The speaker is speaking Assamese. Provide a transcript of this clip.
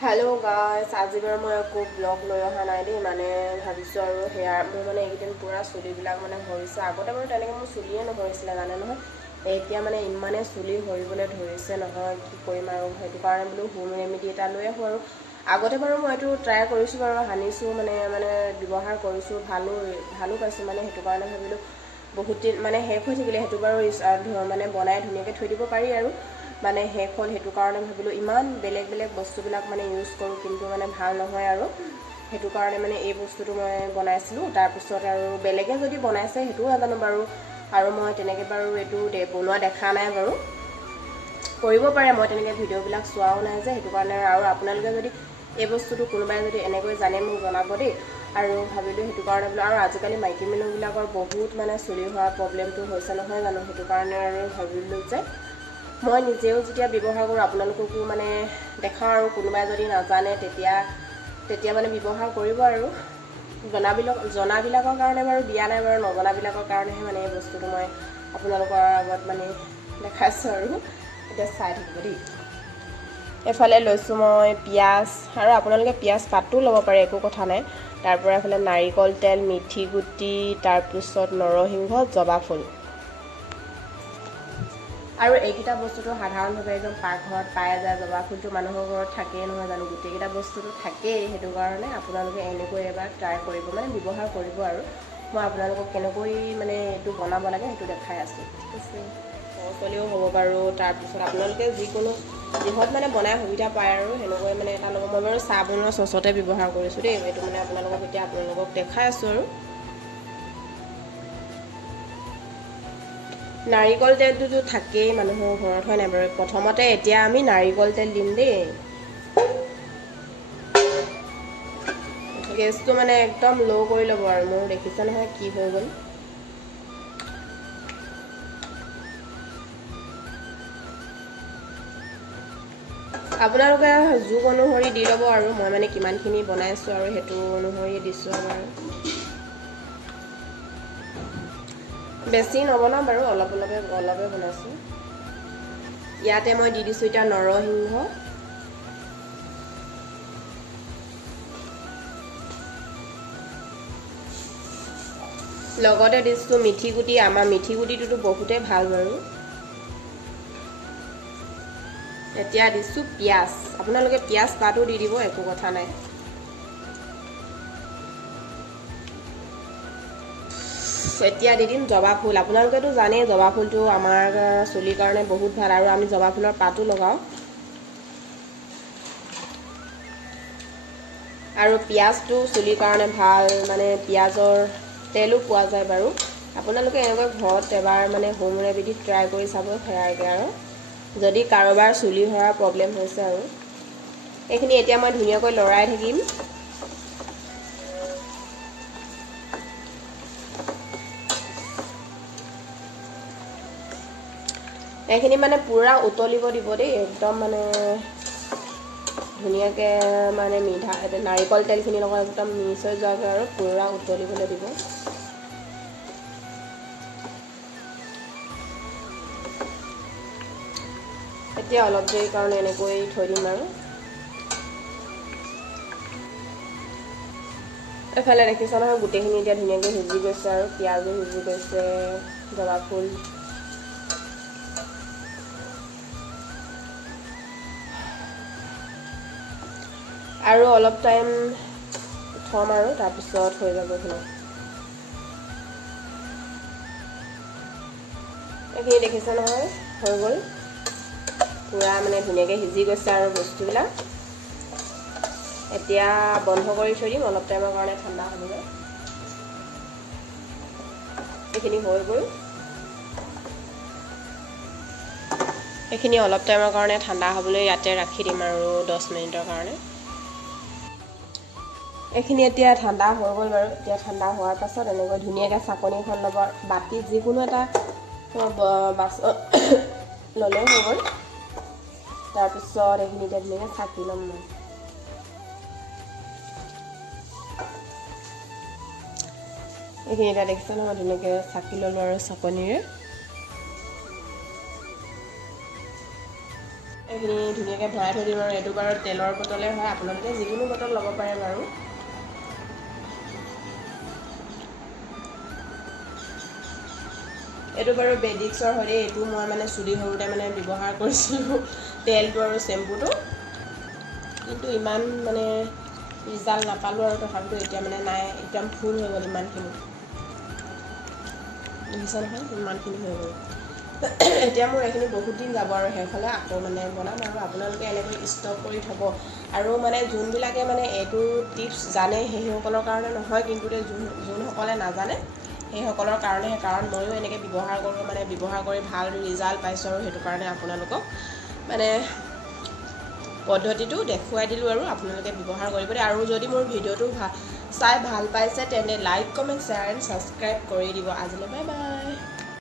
हेलो गाइस आज बार मैं एक ब्लग लै अहा ना देই মানে ভাবিছো আৰু হেয়াৰ মোৰ মানে এইকেইদিন পুৰা চুলিবিলাক মানে হৰিছে আগতে বাৰু তেনেকৈ মোৰ চুলিয়ে নহৰিছিলে জানে নহয় এতিয়া মানে ইমানে চুলি হৰিবলৈ ধৰিছে নহয় কি কৰিম আৰু সেইটো কাৰণে বোলো হোম ৰেমেডি এটা লৈ আহোঁ আৰু আগতে বাৰু মই এইটো ট্ৰাই কৰিছোঁ বাৰু সানিছোঁ মানে ব্যৱহাৰ কৰিছোঁ ভালো পাইছোঁ মানে সেইটো কাৰণে ভাবিলোঁ বহুত দিন মানে শেষ হৈ থাকিলে সেইটো বাৰু মানে বনাই ধুনীয়াকৈ থৈ দিব পাৰি আৰু মানে শেষ হ'ল সেইটো কাৰণে ভাবিলোঁ ইমান বেলেগ বস্তুবিলাক মানে ইউজ কৰোঁ কিন্তু মানে ভাল নহয় আৰু সেইটো কাৰণে মানে এই বস্তুটো মই বনাইছিলোঁ তাৰপিছত আৰু বেলেগে যদি বনাইছে সেইটোও নাজানো বাৰু আৰু মই তেনেকৈ বাৰু এইটো বনোৱা দেখা নাই বাৰু কৰিব পাৰে মই তেনেকৈ ভিডিঅ'বিলাক চোৱাও নাই যে সেইটো কাৰণে আৰু আপোনালোকে যদি এই বস্তুটো কোনোবাই যদি এনেকৈ জানে মোক জনাব দেই আৰু ভাবিলোঁ সেইটো কাৰণে বোলো আৰু আজিকালি মাইকী মানুহবিলাকৰ বহুত মানে চুলি হোৱা প্ৰব্লেমটো হৈছে নহয় জানো সেইটো কাৰণে আৰু ভাবিলোঁ যে মই নিজেও যেতিয়া ব্যৱহাৰ কৰোঁ আপোনালোককো মানে দেখাওঁ আৰু কোনোবাই যদি নাজানে তেতিয়া মানে ব্যৱহাৰ কৰিব আৰু জনাবিলাকৰ কাৰণে বাৰু দিয়া নাই বাৰু নজনাবিলাকৰ কাৰণেহে মানে এই বস্তুটো মই আপোনালোকৰ আগত মানে দেখাইছোঁ আৰু এতিয়া চাই থাকিব দেই এফালে লৈছোঁ মই পিঁয়াজ আৰু আপোনালোকে পিঁয়াজ পাতো ল'ব পাৰে একো কথা নাই তাৰপৰা এফালে নাৰিকল তেল মিঠি গুটি তাৰপিছত নৰসিংহ জবা ফুল আৰু এইকেইটা বস্তুটো সাধাৰণভাৱে একদম পাকঘৰত পাই যায় জবা ফুলটো মানুহৰ ঘৰত থাকেই নহয় জানো গোটেইকেইটা বস্তুটো থাকেই সেইটো কাৰণে আপোনালোকে এনেকৈ এবাৰ ট্ৰাই কৰিব মানে ব্যৱহাৰ কৰিব আৰু মই আপোনালোকক কেনেকৈ মানে এইটো বনাব লাগে সেইটো দেখাই আছোঁ ঠিক আছে সহজলৈও হ'ব বাৰু তাৰপিছত আপোনালোকে যিকোনো যিহত মানে বনাই সুবিধা পায় আৰু সেনেকৈ মানে এটা ল'ব মই বাৰু চাহ বনোৱা চচতে ব্যৱহাৰ কৰিছোঁ দেই এইটো মানে আপোনালোকক দেখাই আছোঁ আৰু নাৰিকল তেলটোতো থাকেই মানুহৰ ঘৰত হয় নাই বাৰু প্ৰথমতে এতিয়া আমি নাৰিকল তেল দিম দেই গেছটো মানে একদম ল' কৰি ল'ব আৰু মোৰ দেখিছে নহয় কি হৈ গ'ল আপোনালোকে জোখ অনুসৰি দি ল'ব আৰু মই মানে কিমানখিনি বনাইছোঁ আৰু সেইটো অনুসৰি দিছোঁ আৰু বেছি নবনাওঁ বাৰু অলপে বনাইছোঁ ইয়াতে মই দি দিছোঁ এতিয়া নৰসিংহ লগতে দিছোঁ মিঠি গুটি আমাৰ মিঠি গুটিটোতো বহুতেই ভাল বাৰু এতিয়া দিছোঁ পিঁয়াজ আপোনালোকে পিঁয়াজ পাতো দি দিব একো কথা নাই এতিয়া দি দিম জবা ফুল আপোনালোকেতো জানেই জবা ফুলটো আমাৰ চুলিৰ কাৰণে বহুত ভাল আৰু আমি জবা ফুলৰ পাতো লগাওঁ আৰু পিঁয়াজটো চুলিৰ কাৰণে ভাল মানে পিঁয়াজৰ তেলো পোৱা যায় বাৰু আপোনালোকে এনেকৈ ঘৰত এবাৰ মানে হোম ৰেমেডি ট্ৰাই কৰি চাব হেয়াৰ কেয়াৰৰ যদি কাৰোবাৰ চুলি সৰাৰ প্ৰব্লেম হৈছে আৰু এইখিনি এতিয়া মই ধুনীয়াকৈ লৰাই থাকিম এইখিনি মানে পুৰা উতলিব দিব দেই একদম মানে ধুনীয়াকৈ মানে মিঠা নাৰিকল তেলখিনিৰ লগত একদম মিক্স হৈ যোৱাকৈ আৰু পুৰা উতলিবলৈ দিব এতিয়া অলপ দেৰি কাৰণে এনেকৈ থৈ দিম আৰু এফালে দেখিছ নহয় গোটেইখিনি এতিয়া ধুনীয়াকৈ সিজি গৈছে আৰু পিঁয়াজো সিজি গৈছে জবা ফুল আৰু অলপ টাইম থ'ম আৰু তাৰপিছত হৈ যাব এইখিনি দেখিছে নহয় হৈ গ'ল পুৰা মানে ধুনীয়াকৈ সিজি গৈছে আৰু বস্তুবিলাক এতিয়া বন্ধ কৰি থৈ দিম অলপ টাইমৰ কাৰণে ঠাণ্ডা হ'বলৈ এইখিনি হৈ গ'ল এইখিনি অলপ টাইমৰ কাৰণে ঠাণ্ডা হ'বলৈ ইয়াতে ৰাখি দিম আৰু 10 মিনিটৰ কাৰণে এইখিনি এতিয়া ঠাণ্ডা হৈ গ'ল বাৰু এতিয়া ঠাণ্ডা হোৱাৰ পাছত এনেকৈ ধুনীয়াকৈ চাকনিখন ল'ব বাতি যিকোনো এটা বাচন ল'লেও হৈ গ'ল তাৰপিছত এইখিনি এতিয়া ধুনীয়াকৈ চাকি ল'ম মই এইখিনি এতিয়া দেখিছে নহয় ধুনীয়াকৈ চাকি ল'লোঁ আৰু চাকনিৰে এইখিনি ধুনীয়াকৈ ভৰাই থৈ দিম আৰু এইটো বাৰু তেলৰ বটলে হয়, আপোনালোকে যিকোনো বটল ল'ব পাৰে বাৰু। এইটো বাৰু বেডিক্সৰ হয় দেই, এইটো মই মানে চুলি সৰুতে মানে ব্যৱহাৰ কৰিছিলোঁ তেলটো আৰু চেম্পুটো, কিন্তু ইমান মানে ৰিজাল্ট নাপালোঁ আৰু তথাপিতো এতিয়া মানে নাই, একদম ফুল হৈ গ'ল ইমানখিনি, দেখিছে নহয় ইমানখিনি হৈ গ'ল। এতিয়া মোৰ এইখিনি বহুত দিন যাব আৰু শেষ হ'লে আকৌ মানে বনাম আৰু আপোনালোকে এনেকৈ ষ্টক কৰি থ'ব। আৰু মানে যোনবিলাকে মানে এইটো টিপছ জানে সেইসকলৰ কাৰণে নহয়, কিন্তু যোনসকলে নাজানে সেইসকলৰ কাৰণেহে, কাৰণ ময়ো এনেকৈ ব্যৱহাৰ কৰোঁ, মানে ব্যৱহাৰ কৰি ভাল ৰিজাল্ট পাইছোঁ আৰু সেইটো কাৰণে আপোনালোকক মানে পদ্ধতিটো দেখুৱাই দিলোঁ আৰু আপোনালোকে ব্যৱহাৰ কৰিব দিয়ে। আৰু যদি মোৰ ভিডিঅ'টো চাই ভাল পাইছে তেন্তে like, comment, share and subscribe কৰি দিব। আজিলৈ বাই বাই।